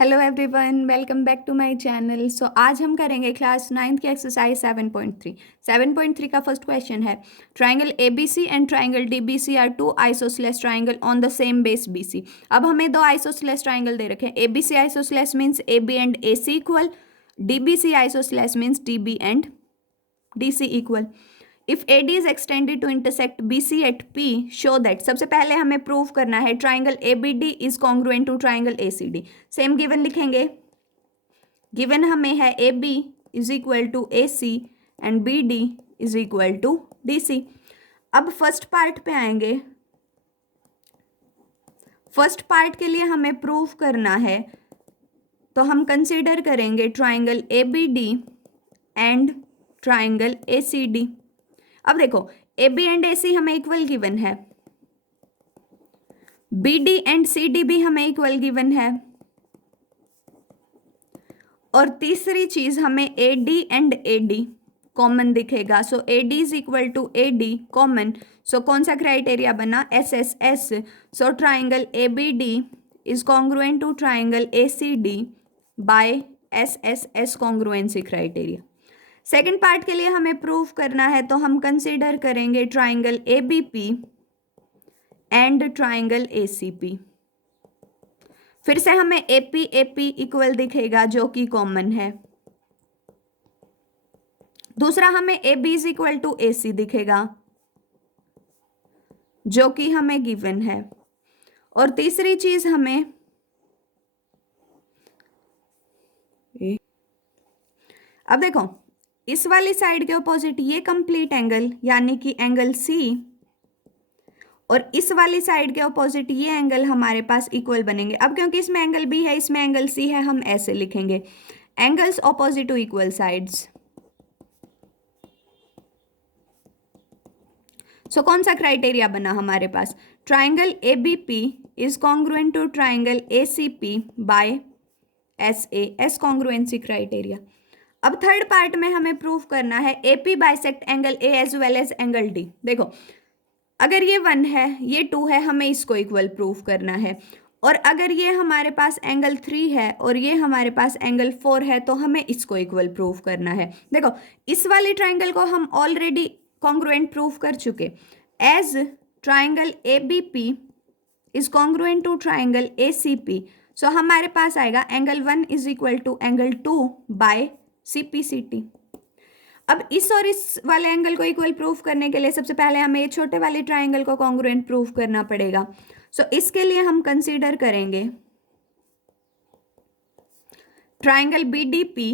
Hello everyone, welcome back to my channel. आज हम करेंगे क्लास 9th की एक्सरसाइज 7.3। 7.3 का फर्स्ट क्वेश्चन है, triangle ABC and triangle DBC are two isosceles triangle on the same base BC। अब हमें दो आइसोसेलेस ट्राइंगल दे रखे हैं। ABC isosceles means AB and AC equal, DBC isosceles means DB and DC equal. If AD is extended to intersect BC at P, show that. सबसे पहले हमें prove करना है triangle ABD is congruent to triangle ACD। Same given लिखेंगे। Given हमें है AB is equal to AC and BD is equal to DC। अब first part पे आएंगे। फर्स्ट पार्ट के लिए हमें प्रूव करना है, तो हम कंसिडर करेंगे triangle ABD and triangle ACD। अब देखो, AB एंड AC हमें इक्वल गिवन है, BD एंड CD भी हमें इक्वल गिवन है, और तीसरी चीज हमें AD एंड AD कॉमन दिखेगा। So AD is equal to AD common. So कौन सा क्राइटेरिया बना? SSS। So triangle ABD is congruent to triangle ACD by SSS congruency criteria. Second part के लिए हमें प्रूव करना है, तो हम कंसिडर करेंगे triangle ABP and triangle ACP। फिर से हमें AP इक्वल दिखेगा जो कि कॉमन है। दूसरा हमें AB is equal to AC दिखेगा जो कि हमें गिवन है। और तीसरी चीज हमें अब देखो, इस वाली साइड के ऑपोजिट ये कंप्लीट एंगल यानी कि एंगल C, और इस वाली साइड के ऑपोजिट ये एंगल हमारे पास इक्वल बनेंगे। अब क्योंकि इसमें एंगल B है, इसमें एंगल C है, हम ऐसे लिखेंगे, angles opposite to equal sides. So कौन सा क्राइटेरिया बना हमारे पास? Triangle ABP is congruent to triangle ACP by SAS congruency criteria. अब थर्ड पार्ट में हमें प्रूव करना है AP bisect angle A as well as angle D। देखो, अगर ये 1 है, ये 2 है, हमें इसको इक्वल प्रूव करना है। और अगर ये हमारे पास एंगल 3 है और ये हमारे पास एंगल 4 है, तो हमें इसको इक्वल प्रूव करना है। देखो, इस वाली ट्राइंगल को हम ऑलरेडी कॉन्ग्रुएंट प्रूव कर चुके, as triangle ABP is congruent to triangle ACP। So हमारे पास आएगा angle 1 is equal to angle 2 by CPCT। अब इस और इस वाले एंगल को इक्वल प्रूफ करने के लिए सबसे पहले हमें ये छोटे वाले ट्राइंगल को कॉन्ग्रुएंट प्रूफ करना पड़ेगा। सो इसके लिए हम कंसीडर करेंगे triangle BDP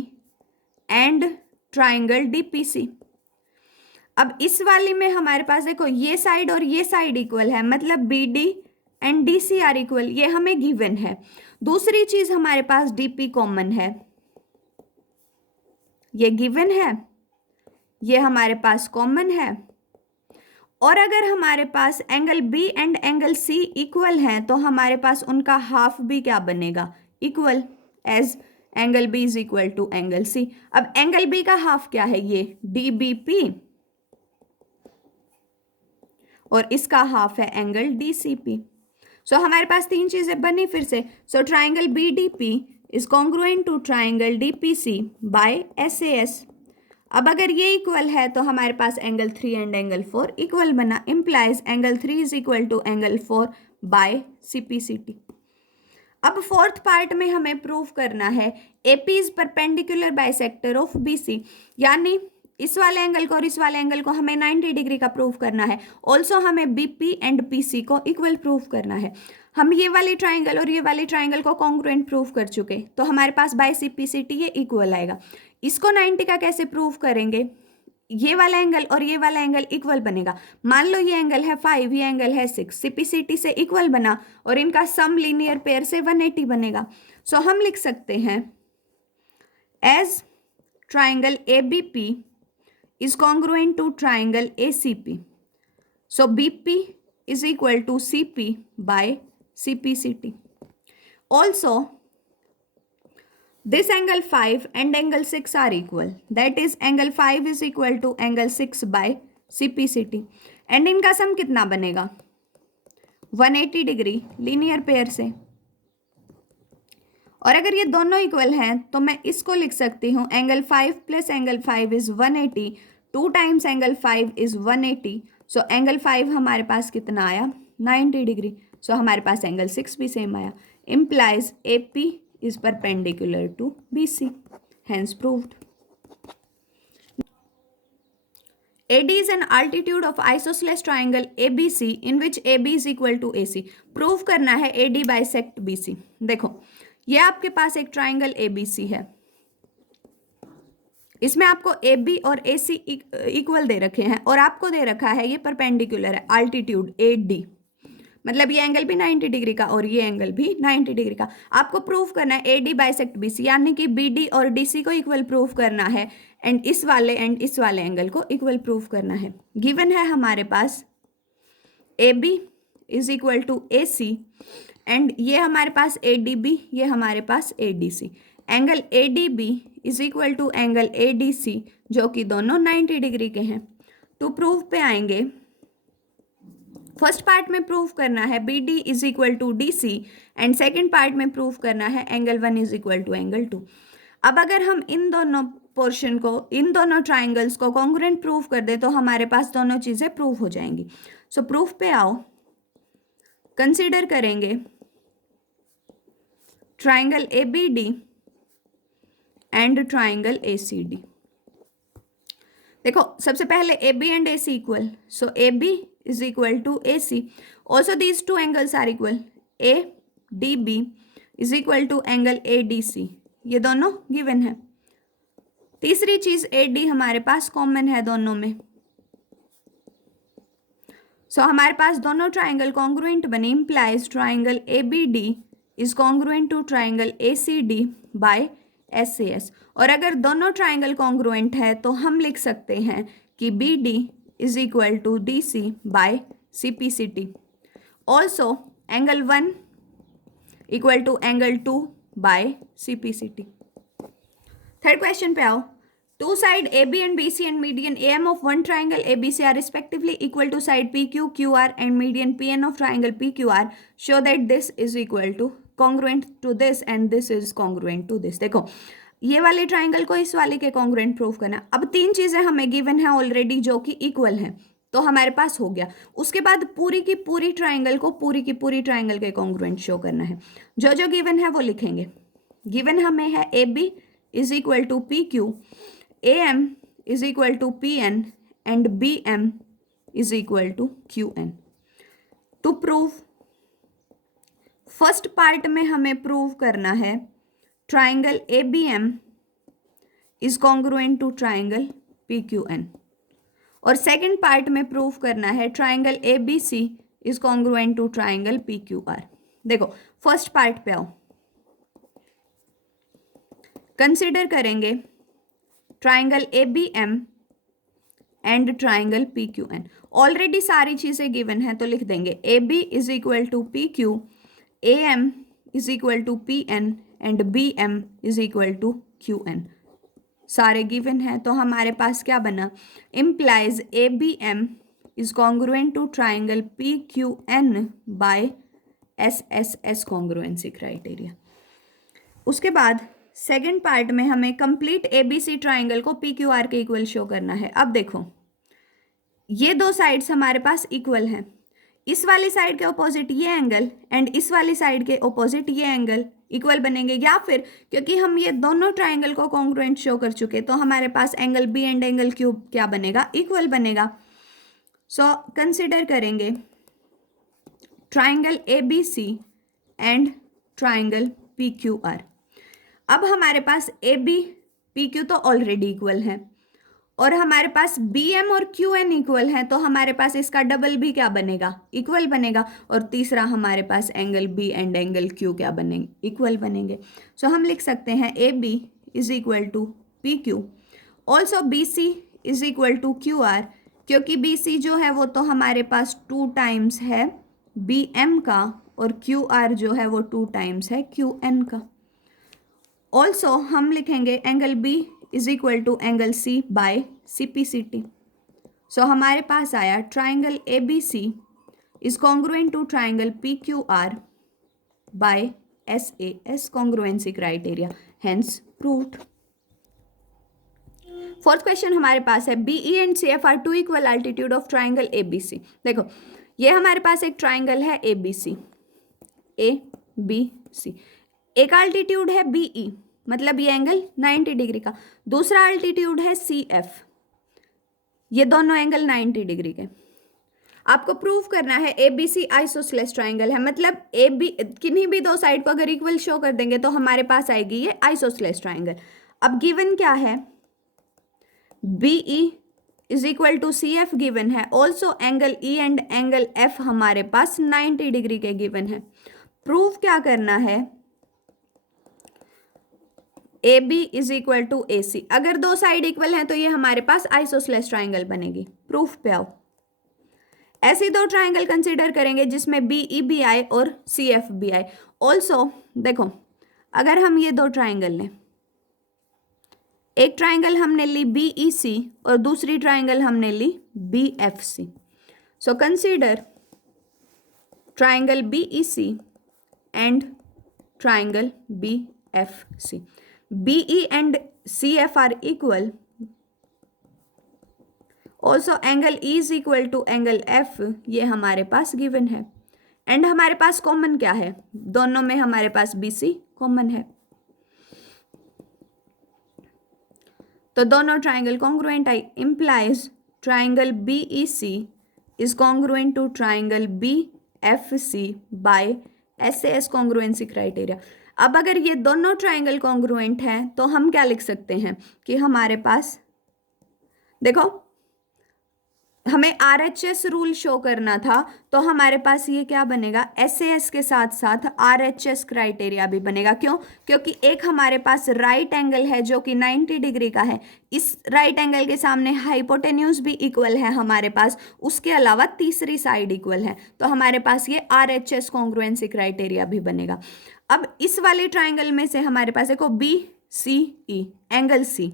and triangle DPC। अब इस वाली में हमारे पास देखो, ये साइड और ये साइड इक्वल है, मतलब BD and DC are equal, ये हमें गिवन है। दूसरी चीज हमारे पास DP कॉमन है, ये गिवन है, ये हमारे पास कॉमन है। और अगर हमारे पास angle B and angle C equal हैं, तो हमारे पास उनका हाफ भी क्या बनेगा? Equal, as angle B is equal to angle C। अब एंगल B का हाफ क्या है? ये DBP, और इसका हाफ है एंगल DCP। सो हमारे पास तीन चीजें बनी फिर से। So triangle BDP is congruent to triangle DPC by SAS। अब अगर ये इक्वल है, तो हमारे पास एंगल 3 एंड एंगल 4 इक्वल बना, implies angle 3 is equal to angle 4 by CPCT। अब फोर्थ पार्ट में हमें प्रूव करना है AP is perpendicular bisector of BC, यानी इस वाले एंगल को और इस वाले एंगल को हमें 90 डिग्री का प्रूव करना है। ऑल्सो हमें BP एंड PC को इक्वल प्रूव करना है। हम ये वाले ट्राइंगल और ये वाले ट्राइंगल को कॉन्ग्रुएंट प्रूव कर चुके, तो हमारे पास बाय CPCT ये इक्वल आएगा। इसको 90 का कैसे प्रूव करेंगे? ये वाला एंगल और ये वाला एंगल इक्वल बनेगा। मान लो ये एंगल है 5, ये एंगल है 6, CPCT से इक्वल बना, और इनका सम लीनियर पेयर से 180 बनेगा। सो हम लिख सकते हैं as triangle ABP is congruent to triangle ACP. So BP is equal to CP by CPCT. Also, this angle 5 and angle 6 are equal. That is angle 5 is equal to angle 6 by CPCT. And इनका सम कितना बनेगा? 180 degree linear pair से। और अगर ये दोनों equal हैं तो मैं इसको लिख सकती हूँ angle 5 plus angle 5 is 180, 2 times angle 5 is 180। So angle 5 हमारे पास कितना आया, 90 डिग्री। सो हमारे पास एंगल 6 भी सेम आया। Implies A P is perpendicular to B C, hence proved. AD is an altitude of isosceles triangle ABC in which AB is equal to AC। Prove करना है AD bisect BC। देखो ये आपके पास एक triangle ABC है, इसमें आपको AB और AC इक्वल दे रखे हैं और आपको दे रखा है ये परपेंडिकुलर है, आल्टीट्यूड AD, मतलब ये एंगल भी 90 डिग्री का और ये एंगल भी 90 डिग्री का। आपको प्रूफ करना है AD बाइसेक्ट BC, यानी कि BD और DC को इक्वल प्रूफ करना है एंड इस वाले एंगल को इक्वल प्रूफ करना है। गिवन है हमारे पास AB is equal to AC and ये हमारे पास ADB, ये हमारे पास ADC। Angle ADB is equal to angle ADC जो कि दोनों 90 डिग्री के हैं। टू प्रूफ पे आएंगे, फर्स्ट पार्ट में प्रूफ करना है BD is equal to DC and second part में प्रूफ करना है angle 1 is equal to angle 2। अब अगर हम इन दोनों पोर्शन को, इन दोनों ट्राइंगल्स को कॉन्ग्रुएंट प्रूफ कर दे तो हमारे पास दोनों चीज़ें प्रूफ हो जाएंगी। सो प्रूफ पे आओ, कंसिडर करेंगे triangle ABD and triangle ACD। देखो सबसे पहले AB and AC equal, so AB is equal to AC. Also these two angles are equal. ADB is equal to angle ADC. ये दोनों given है। तीसरी चीज AD हमारे पास कॉमन है दोनों में। सो हमारे पास दोनों ट्राइंगल कॉन्ग्रुएंट बने, implies triangle ABD is congruent to triangle ACD by SAS। और अगर दोनों ट्राइंगल कॉन्ग्रुएंट है तो हम लिख सकते हैं कि BD is equal to DC by CPCT. Also angle 1 equal to angle 2 by CPCT. Third question पे आओ। Two side AB and BC and median AM of one triangle ABC are respectively equal to side PQ, QR and median PN of triangle PQR. Show that this is equal to congruent to this and this is congruent to this। देखो ये वाले triangle को इस वाले के congruent proof करना। अब तीन चीजें हमें गिवन है ऑलरेडी जो कि इक्वल हैं, तो हमारे पास हो गया। उसके बाद पूरी की पूरी ट्राइंगल को पूरी की पूरी ट्राइंगल के कॉन्ग्रुएंट शो करना है। जो जो गिवन है वो लिखेंगे। गिवन हमें है AB is equal to PQ, AM is equal to PN and BM is equal to QN। To prove, first part में हमें प्रूव करना है triangle ABM is congruent to triangle PQN और सेकेंड पार्ट में proof करना है triangle ABC is congruent to triangle PQR। देखो first part पे आओ, कंसिडर करेंगे triangle ABM and triangle PQN। Already सारी चीजें गिवन है तो लिख देंगे AB is equal to PQ, AM is equal to PN and BM is equal to QN। सारे गिवन हैं तो हमारे पास क्या बना, implies ABM is congruent to triangle PQN by SSS congruency criteria. उसके बाद सेकेंड पार्ट में हमें कंप्लीट ABC ट्राइंगल को PQR के इक्वल शो करना है। अब देखो ये दो साइड्स हमारे पास इक्वल हैं, इस वाली साइड के ऑपोजिट ये एंगल एंड इस वाली साइड के ऑपोजिट ये एंगल इक्वल बनेंगे, या फिर क्योंकि हम ये दोनों ट्राइंगल को कॉन्ग्रुएंट शो कर चुके तो हमारे पास angle B and angle Q क्या बनेगा, इक्वल बनेगा। सो कंसिडर करेंगे triangle ABC and triangle PQR। अब हमारे पास AB PQ तो ऑलरेडी इक्वल है और हमारे पास BM और QN इक्वल है, तो हमारे पास इसका डबल भी क्या बनेगा, इक्वल बनेगा। और तीसरा हमारे पास angle B and angle Q क्या बनेंगे, इक्वल बनेंगे। सो हम लिख सकते हैं AB is equal to PQ, also BC is equal to QR, क्योंकि BC जो है वो तो हमारे पास 2 टाइम्स है BM का और QR जो है वो 2 टाइम्स है QN का। ऑल्सो हम लिखेंगे angle B is equal to angle C by CPCT। So हमारे पास आया triangle ABC is congruent to triangle PQR by SAS congruency criteria, hence proved. Fourth question हमारे पास है BE and CF are two equal altitude of triangle ABC। देखो ये हमारे पास एक ट्राइंगल है ABC, ABC, एक अल्टीट्यूड है BE, मतलब ये एंगल 90 डिग्री का, दूसरा अल्टीट्यूड है CF, ये दोनों एंगल 90 डिग्री के। आपको प्रूव करना है ABC आइसोसेलेस ट्राइंगल है, मतलब AB किन्हीं भी दो साइड को अगर इक्वल शो कर देंगे तो हमारे पास आएगी ये आइसोसेलेस ट्राइंगल। अब गिवन क्या है, BE is equal to CF given है, also angle E and angle F हमारे पास 90 डिग्री के गिवन है। प्रूव क्या करना है, AB is equal to AC, अगर दो साइड इक्वल हैं तो ये हमारे पास आइसोसेलेस ट्राइंगल बनेगी। प्रूफ पे आओ। ऐसे दो ट्राइंगल कंसीडर करेंगे जिसमें BE भी आए और CF भी आए। ऑल्सो देखो अगर हम ये दो ट्राइंगल लें, एक ट्राइंगल हमने ली BEC और दूसरी ट्राइंगल हमने ली BFC। So consider triangle BEC and triangle BFC। BE and CF are equal, also angle E is equal to angle F, ये हमारे पास गिवन है। एंड हमारे पास कॉमन क्या है, दोनों में हमारे पास BC कॉमन है, तो दोनों ट्राइंगल कॉन्ग्रुएंट आई, implies triangle BEC is congruent to triangle BFC by SAS congruency criteria. अब अगर ये दोनों ट्राइंगल कॉन्ग्रुएंट हैं तो हम क्या लिख सकते हैं कि हमारे पास, देखो हमें RHS रूल शो करना था तो हमारे पास ये क्या बनेगा, SAS के साथ साथ RHS क्राइटेरिया भी बनेगा। क्यों, क्योंकि एक हमारे पास राइट एंगल है जो कि 90 डिग्री का है, इस राइट एंगल के सामने हाइपोटेन्यूज भी इक्वल है हमारे पास, उसके अलावा तीसरी साइड इक्वल है, तो हमारे पास ये RHS कॉन्ग्रुएंसी क्राइटेरिया भी बनेगा। अब इस वाले ट्राइंगल में से हमारे पास देखो BCE एंगल C,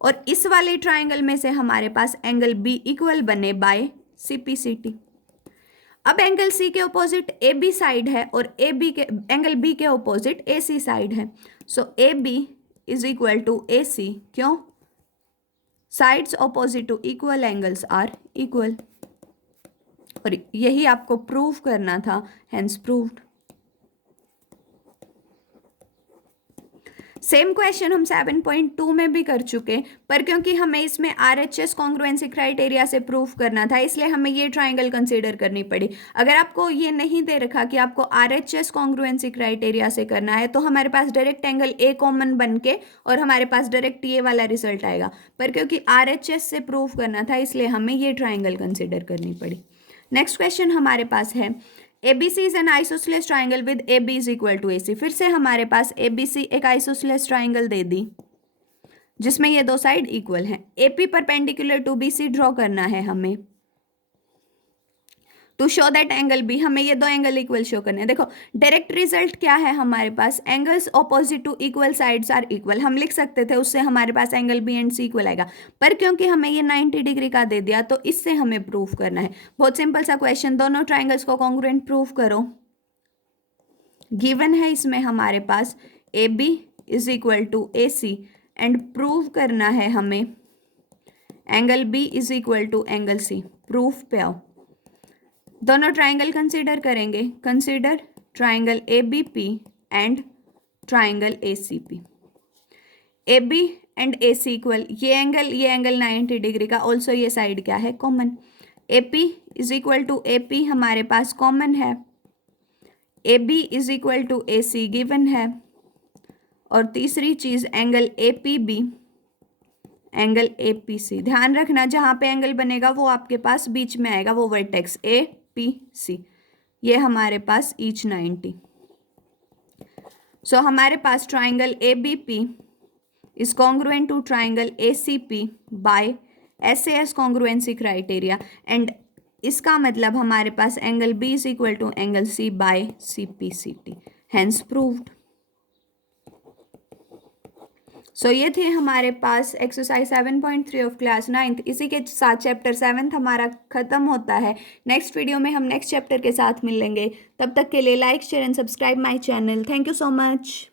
और इस वाले ट्राइंगल में से हमारे पास एंगल B इक्वल बने बाय CPCT। अब एंगल C के ऑपोजिट AB साइड है और AB के एंगल B के ऑपोजिट AC साइड है, so AB is equal to AC। क्यों, sides opposite to equal angles are equal, और यही आपको प्रूव करना था, हेंस प्रूव्ड। सेम क्वेश्चन हम 7.2 में भी कर चुके, पर क्योंकि हमें इसमें RHS कॉन्ग्रुएंसी क्राइटेरिया से प्रूफ करना था इसलिए हमें ये ट्राइंगल कंसीडर करनी पड़ी। अगर आपको ये नहीं दे रखा कि आपको RHS कॉन्ग्रुएंसी क्राइटेरिया से करना है तो हमारे पास डायरेक्ट एंगल A कॉमन बन के और हमारे पास डायरेक्ट ये वाला रिजल्ट आएगा, पर क्योंकि RHS से प्रूफ करना था इसलिए हमें ये ट्राइंगल कंसिडर करनी पड़ी। नेक्स्ट क्वेश्चन हमारे पास है ABC is an isosceles triangle with AB is equal to AC। फिर से हमारे पास ABC एक आइसोसेलेस ट्राइंगल दे दी जिसमें ये दो साइड इक्वल हैं। AP perpendicular to BC draw करना है हमें to show that angle B, हमें ये दो एंगल इक्वल शो करने हैं। देखो डायरेक्ट रिजल्ट क्या है हमारे पास, angles opposite to equal sides are equal, हम लिख सकते थे उससे हमारे पास angle B and C equal आएगा, पर क्योंकि हमें ये 90 डिग्री का दे दिया तो इससे हमें प्रूफ करना है। बहुत सिंपल सा क्वेश्चन, दोनों ट्राइंगल्स को कॉन्ग्रुएंट प्रूफ करो। गिवन है इसमें हमारे पास AB is equal to AC and prove करना है हमें angle B is equal to angle C। Proof पे आओ। दोनों ट्राइंगल कंसीडर करेंगे, consider triangle ABP and triangle ACP। AB and AC equal, ये एंगल 90 डिग्री का, ऑल्सो ये साइड क्या है common. AP is equal to AP हमारे पास कॉमन है, AB is equal to AC given है, और तीसरी चीज एंगल APB एंगल APC। ध्यान रखना जहां पे एंगल बनेगा वो आपके पास बीच में आएगा, वो वर्टेक्स APC, ये हमारे पास ईच 90। सो हमारे पास triangle ABP is congruent to triangle ACP by SAS congruency criteria, and इसका मतलब हमारे पास angle B is equal to angle C by CPCT, hence proved. So ये थे हमारे पास एक्सरसाइज 7.3 ऑफ क्लास 9th। इसी के साथ चैप्टर 7th हमारा ख़त्म होता है। नेक्स्ट वीडियो में हम नेक्स्ट चैप्टर के साथ मिलेंगे। तब तक के लिए like share and subscribe my channel. Thank you so much.